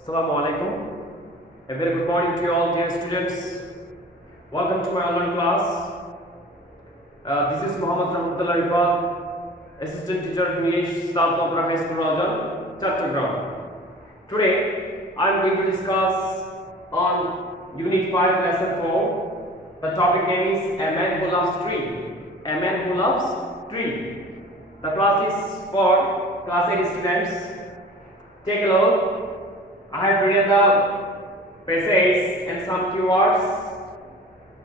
Assalamu alaikum. A very good morning to you all, dear students. Welcome to my online class. This is Muhammad Rahmatullah Rifat, Assistant Teacher of English, South Opera High School, Rajan, Chattogram. Today, I am going to discuss on Unit 5, Lesson 4. The topic name is A Man Who Loves Tree. A Man Who Loves Tree. The class is for Class 8 students. Take a look. I have written the passage and some keywords.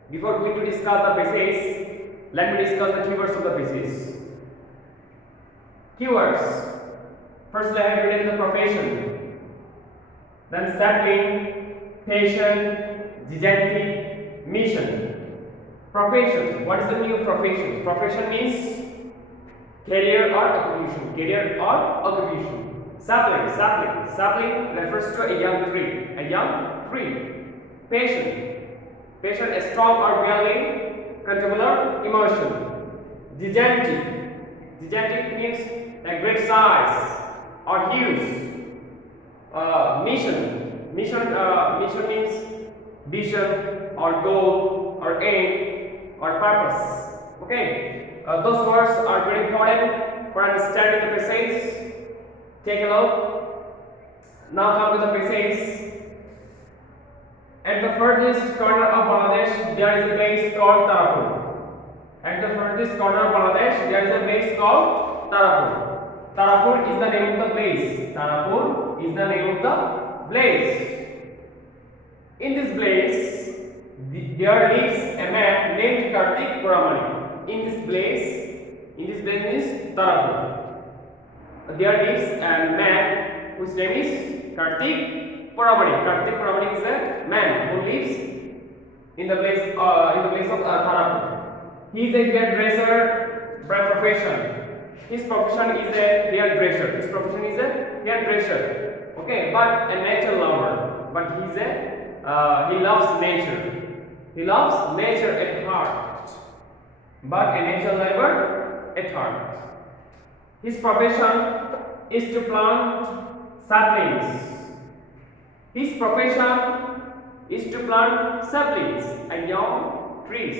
Before going to discuss the passage, let me discuss the keywords of the passage. Keywords. Firstly, I have written the profession, then sapling, patient, gigantic, mission. Profession. What is the meaning of profession? Profession means career or occupation. Career or occupation. Sapling refers to a young tree. Patient, a strong or really controllable emotion. Gigantic means a great size or huge. Mission means vision or goal or aim or purpose. Okay, those words are very important for understanding the passage. Take a look. Now come to the passage. At the furthest corner of Bangladesh, there is a place called Tarapur. At the furthest corner of Bangladesh, there is a place called Tarapur. Tarapur is the name of the place. Tarapur is the name of the place. In this place, there lives a man named Kartik Puramani. In this place is Tarapur. There lives a man whose name is Kartik Puramani. Kartik Puramani is a man who lives in the place of Tarapur. He is a hairdresser by profession. His profession is a hairdresser. Okay, but a nature lover. But he loves nature. He loves nature at heart. But a nature lover at heart. His profession is to plant saplings. And young trees.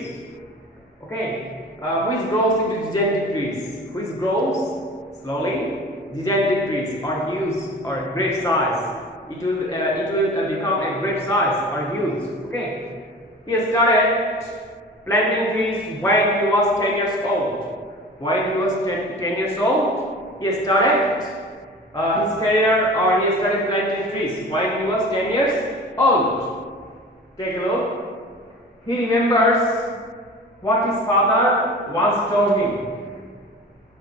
Okay, which grows into gigantic trees. Which grows slowly. Gigantic trees or huge or great size. It will become a great size or huge. Okay, he started planting trees when he was 10 years old. When he was 10 years old, he started his career or he started planting trees when he was 10 years old. Take a look. He remembers what his father once told him.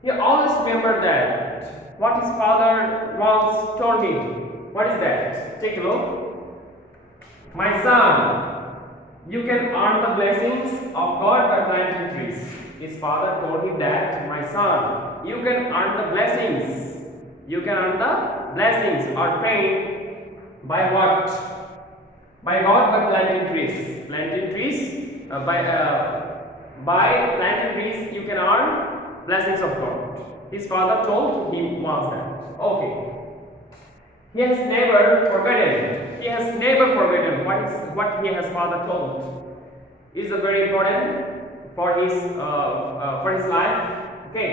He always remembered that. What his father once told him. What is that? Take a look. My son, you can earn the blessings of God by planting trees. His father told him that, my son, you can earn the blessings. You can earn the blessings or pain by what? By God, by planting trees. By planting trees, you can earn blessings of God. His father told him once that. Okay. He has never forgotten what his father told. It is very important for his life. Okay.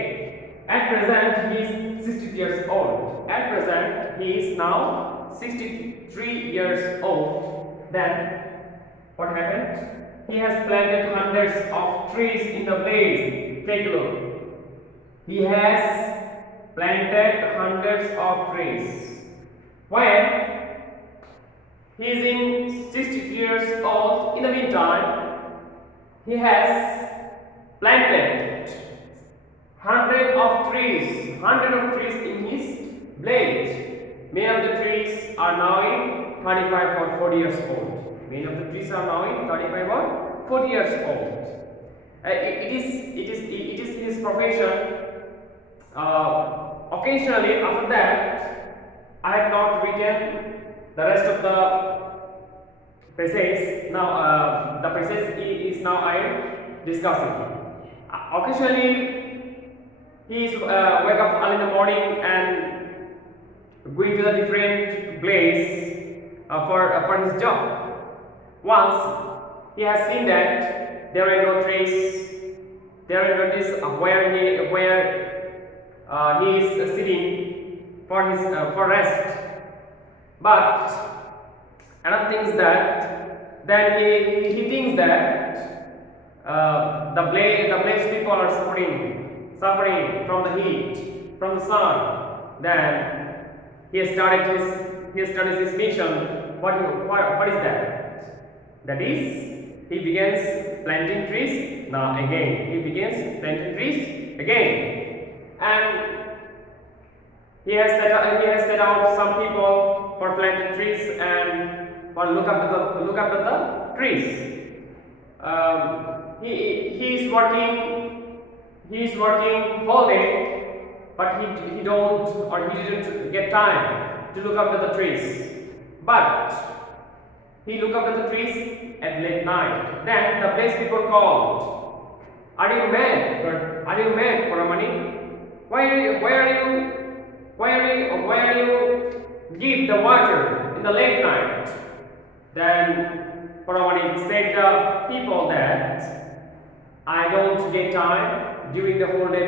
At present, he is 60 years old. At present, he is now 63 years old. Then, what happened? He has planted hundreds of trees in the place. Take a look. He has planted hundreds of trees. When he is in 60 years old, in the meantime, he has planted hundred of trees in his blade. Many of the trees are now in 35 or 40 years old. It is his profession. Occasionally, after that, I have not written the rest of the passage. Now, the passage is now I am discussing. Occasionally, he is wake up early in the morning and going to the different place for his job. Once he has seen that there are no trees. There are no trees where he is sitting for his for rest. But another thing is that then he thinks that the blaze people are suffering from the heat, from the sun. Then he started his mission. What is that? That is, he begins planting trees. Now again, he begins planting trees again, and he has set out some people for planting trees and for look after the trees. He is working whole day, but he didn't get time to look after the trees. But he looked after the trees at late night. Then the blaze people called, "Are you mad? Are you mad, Paramani? Why are you give the water in the late night?" Then Paramani said the people that I don't get time during the whole day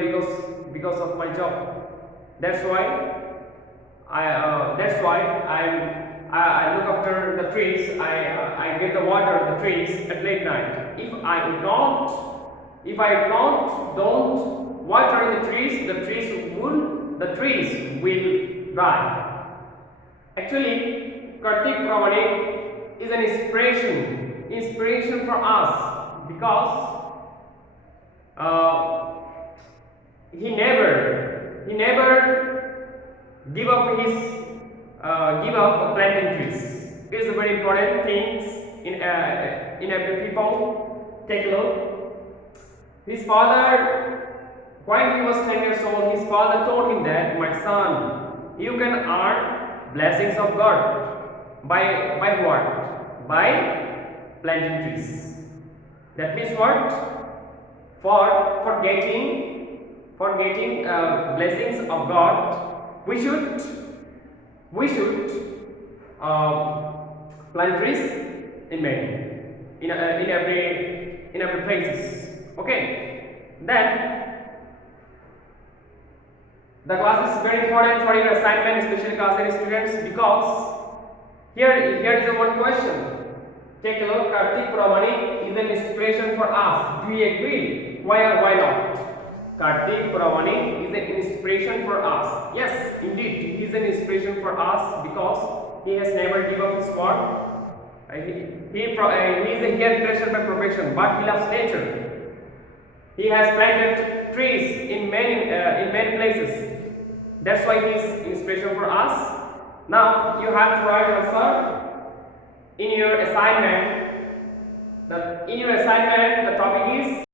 because of my job. That's why I look after the trees. I get the water of the trees at late night. If I don't water in the trees will die. Actually, Kartik Pramani is an inspiration for us, because he never give up planting trees. It is a very important thing in every people. Take a look. His father, when he was 10 years old, his father told him that, "My son, you can earn blessings of God by what? By planting trees." That means what? For getting blessings of God, we should plant trees in every places. Okay. Then the class is very important for your assignment, especially class 10 students, because here is a one question. Take a look. Kartik Pramani is an inspiration for us. Do you agree? Why or why not? Kartik Pramani is an inspiration for us. Yes, indeed, he is an inspiration for us because he has never given up his work. He is a hairdresser by profession, but he loves nature. He has planted trees in many places. That's why he is inspiration for us. Now you have to write answer in your assignment. The topic is